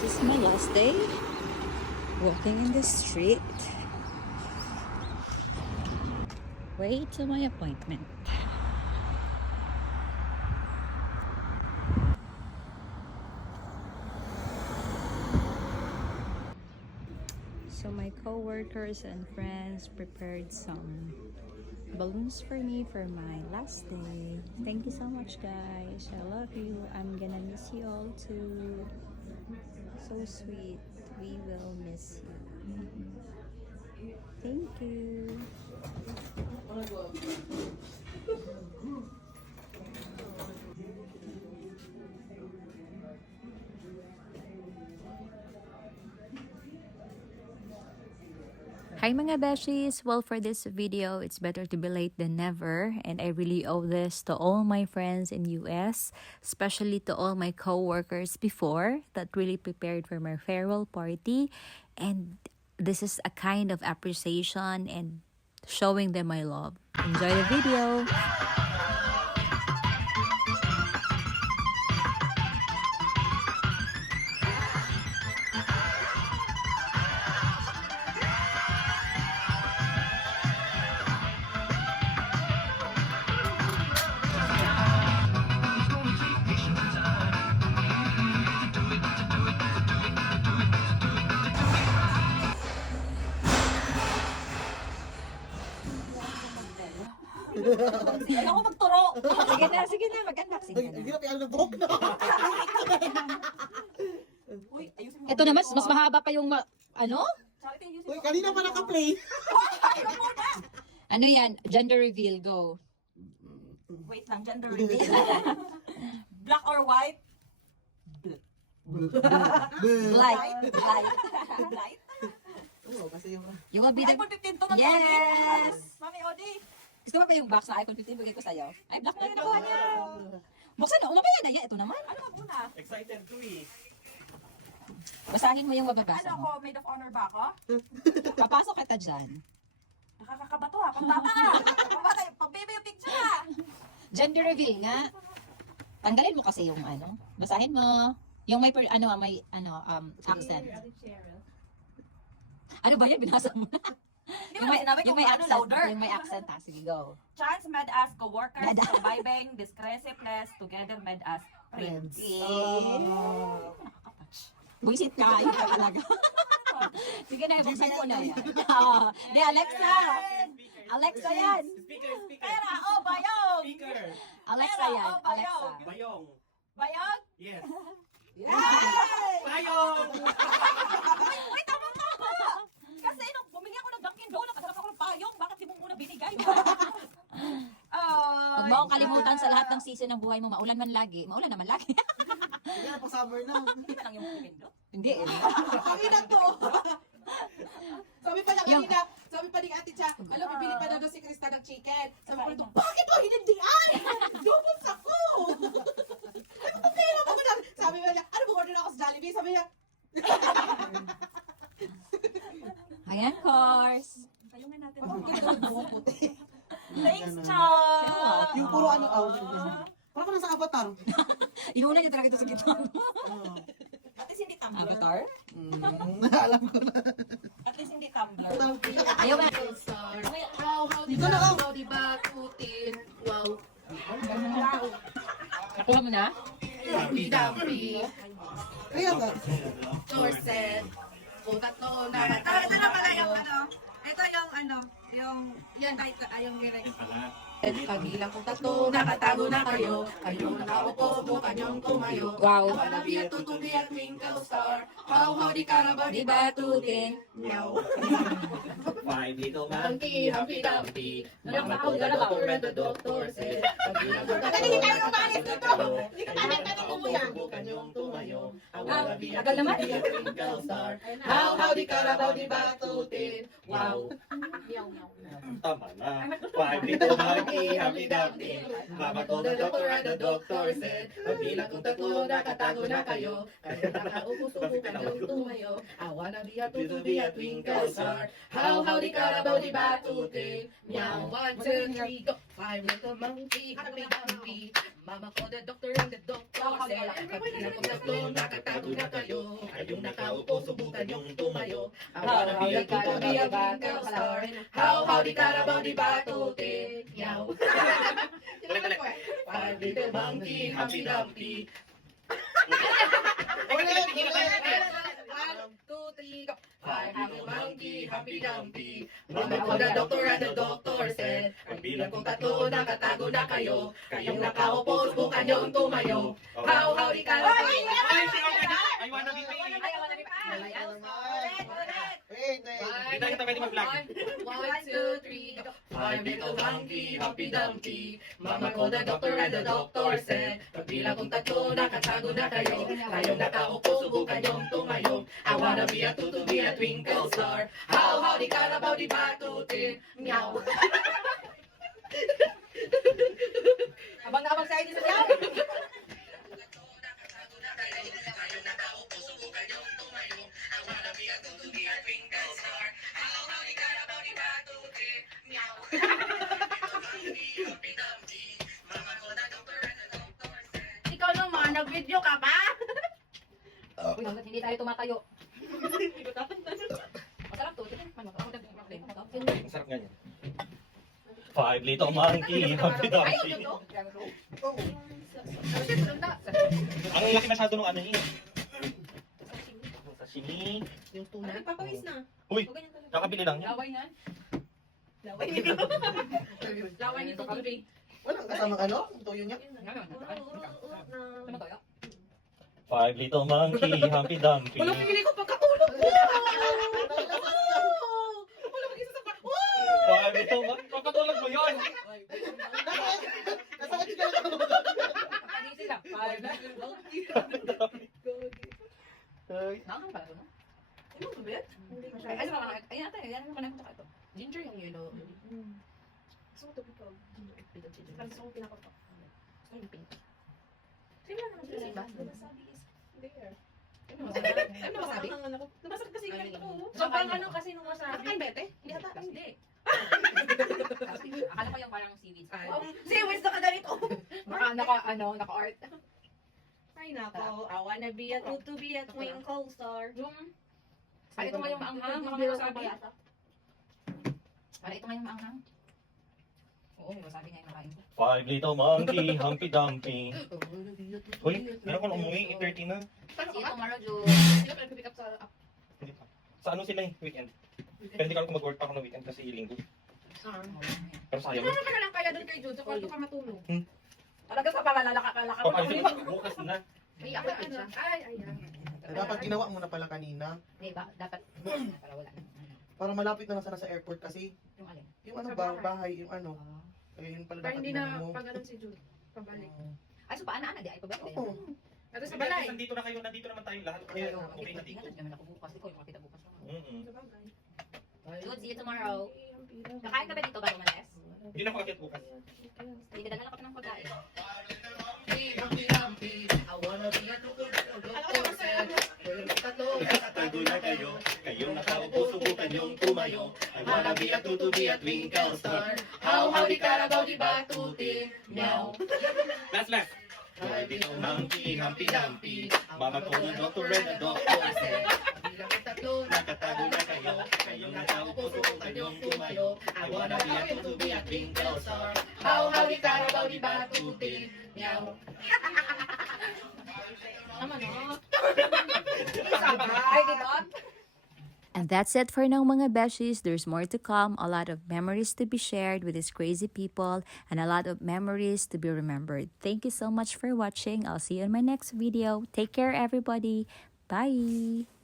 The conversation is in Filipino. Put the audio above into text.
This is my last day walking in the street. Wait till my appointment. So my co-workers and friends prepared some balloons for me for my last day. Thank you so much, guys. I love you. I'm gonna miss you all too. So sweet. We will miss you. Thank you. Hi mga beshies! Well, for this video, it's better to be late than never. And I really owe this to all my friends in US, especially to all my co-workers before that really prepared for my farewell party. And this is a kind of appreciation and showing them my love. Enjoy the video! Ano ako magturo? Sige na, mag-unboxing ka na. Hirap yung alabog na. Uy, ayusin mo. Ito na mas mahaba pa yung ano? Charity, ayusin Uy, mo. kanina pa naka-play. Ano yan? Gender reveal, go. Wait lang, gender reveal. Black or white? Light. Light? Oo, kasi yung... You will be the... iPhone 15 to na Yes! Mami Odi. Gusto mo pa yung box na iPhone 15? Bigay ko sa'yo. Ay, black na yung nakuha niya. Buksan na. Una pa yan. Ito naman. Ano ba muna? Excited to eh. Basahin mo yung mababasa Ano ako, mo. maid of honor ba ako? Papasok kita dyan. Nakakakabato ha, pagtama ka. Pag-baby yung picture ha. Gender reveal nga. Tanggalin mo kasi yung ano. Basahin mo. Yung may accent. Ano ba yan? Binasa mo na. Di ba sinabi ko paano louder? Yung may accent ha. Sige, go. Chance med as co-workers, Med- surviving, discresiveness, together med as friends. Buisit ka. Yun ka talaga. Sige na, buksan mo na yan. Di, Alexa. Alexa yan. Speaker. Pera o bayong? Speaker. Alexa Pera yan. o bayong? Alexa. Bayong. Bayong? Yes. Yay! Bayong! Uy, tama-tama! Kasi nung bumili ako ng Dunkin' Donuts, kasarap ako ng payong, bakit di mo muna binigay? Huwag mo akong kalimutan sa lahat ng season ng buhay mo. Maulan man lagi. Maulan naman lagi. Hindi na pag summer na. Hindi ba lang yung Dunkin' Donuts? Hindi eh. Kami na to. Sabi pa ni Ate Cha, alam, bibili pa na doon si Krista ng chicken. Sabi ko nito, bakit mo hinindihan? Dubos ako! Ano ba pera mo na? Sabi niya, ano ba order ako sa Jollibee? Sabi niya, Ayan, course. Sayungan natin. oh, kinagawin mo puti. Thanks, Chong! Yung puro ano, parang ko nasa avatar. Inuuna niya talaga ito sa gitna. At least hindi tumbler. Avatar? Alam ko na. At least hindi tumbler. Ayaw ba? How di ba Putin? Wow. Nakuha mo na? Dumpy, Kaya ba? Dorset, Potato, Ito na pala yung ano. Ito yung ano. Yung Yan. yung direct. Kabilang kong tatlo, nakatago na kayo. Kayong nakaupo, bukan yung tumayo. Wow. Wanabi at tutubi at twinkle star. How di Carabao di batutin. Meow. Five little Monkey, Humpty Dumpty. Mama told the doctor and the doctor said, Hindi tayo umalis dito. Hindi ka tayo kumuya. Bukan yung tumayo. I wanna be a tagal naman. twinkle star. How di Carabao di batutin. Wow. Tama na. Five little monkey, Humpty Dumpty. Mama told the doctor and the doctor said, pagbilang kong tatlo, nakatago na kayo. Kaya nakaupo, subukan yung tumayo. I wanna be a tutubi at twinkle star. How di Carabao di batutin. Meow, 1, 2, 3, go. Five little monkey, Humpty Dumpty. Mama called the doctor and the doctor said, pagbilang kong tatlo, nakatago na kayo. Kaya Kayong nakaupo, subukan yung tumayo. I How wanna be a howdy tutu, be a Carabao, twinkle star. How howdy Carabao, di batutin. Meow. Yung alam ko eh. Five little monkey, Humpty Dumpty. One, two, three, go. Five little monkey, Humpty Dumpty. Mama ko the doctor and the doctor said, pagbilang kong tatlo, nakatago na kayo. Kayong nakaupo, subukan yung tumayo. How howdy Carabao. I wanna be free. Wait, Hindi tayo pwede mag-vlog. One, two, three, go. Five little monkey, Humpty Dumpty. Mama called the doctor and the doctor said, pagbilang kong tatlo, nakatago na kayo. Kayong nakaupo, subukan yung tumayo. I wanna be a tutu, be a twinkle star. How howdy Carabao, di batutin. Meow. Abang na abang sa ID sa diyaw. Kayong nakaupo, subukan yung tumayo. I wanna be a tutu, be a twinkle star. How howdy Carabao, di batutin. Meow. Humpty Dumpty. Mama called the doctor and the doctor said, Ikaw naman, nag-video ka ba? Uy, hanggat hindi tayo tumatayo. Masarap to. ang sarap nga niya. Five little monkey, Humpty Dumpty. Ang laki masyado nung ano yun. Sashimi. Yung tuna. Papawis na. Uy, kakabili lang yun. Laway yan. Laway nito. Laway nito, Tubi. Walang kasamang ano? Ang tuyo niya? Ano tayo? Five little monkey, Humpty Dumpty. Wala pili ko pagkatulog mo. Wala mag-isa sa bar. Five little monkey. Pagkatulog mo yun. Nasakit ka lang. Pagising lang. Five. Ay. Nakakang pala ito, no? Ano ba ba? Ay, ano ka? Ay, natin. Yan ang kanang ito. Ginger yung yellow. Gusto ko ito ikaw. Gusto ko pinakapa. Gusto ko yung pink. Sino naman sila ba? Nabasabi is there. Ano masabi? Nabasag kasi yung ito. Sobrang ano kasi nung masabi. Nakakain bete? Hindi ata. Hindi. Akala ko yung parang seaweed. Seaweeds na kaganito. Naka-art. Ay nako, I wanna be a tutu, be a twinkle star. Ay, ito nga yung maanghang. Baka may wasabi. Para ito nga yung maanghang. Oo, may wasabi nga yung nakain ko. Five little monkey, Humpty Dumpty. Uy, meron kang umuwi, 8:30 na. See you tomorrow, June. Sino ka nag-pick up sa app? Hindi pa. Sa ano sila eh, weekend. Pero hindi ko alam kung mag-work pa ako ng weekend kasi linggo. Pero sayang. Ano ka na lang kaya doon kay Jude? Sa kwarto ka matulog. Talaga sa pangalalaka-kalaka. Papalit ko bukas na. Ay, ako ano? Ay, ayan. Dapat ginawa mo na pala kanina. Hindi ba? Dapat. Para wala. Para malapit na lang sana sa airport kasi Yung alin. yung ano Sa ba, bahay. bahay, yung ano. Kaya yun pala Para dapat hindi ginawa na mo. pag-alam si Jude. Pabalik. Ay, so paana-ana di ay pabalik. Oo. Ito sa balay. Nandito na kayo, nandito naman tayong lahat. Kaya okay na dito. Ingat naman ako bukas. Ikaw yung makita bukas. June, see you tomorrow. Kakain ka ba dito bago umalis? Hindi na ako akit bukas. Hindi, dadala ako ng pagkain. Nakatago na kayo, kayong nakaupo, subukan yung tumayo. I wanna be a tutu, be a twinkle star. How howdy Carabao, di batutin. Meow. Last. Five little monkey, Humpty Dumpty. Mama called the doctor and the doctor said, bilang ang tatlo, nakatago na kayo. Kayong nakaupo, subukan yung tumayo. I wanna be a tutu, be a twinkle star. How howdy Carabao, di batutin. Meow. Naman, no? Sabay, di ba? And that's it for now mga beshies. There's more to come, a lot of memories to be shared with these crazy people, and a lot of memories to be remembered. Thank you so much for watching. I'll see you in my next video. Take care everybody. Bye!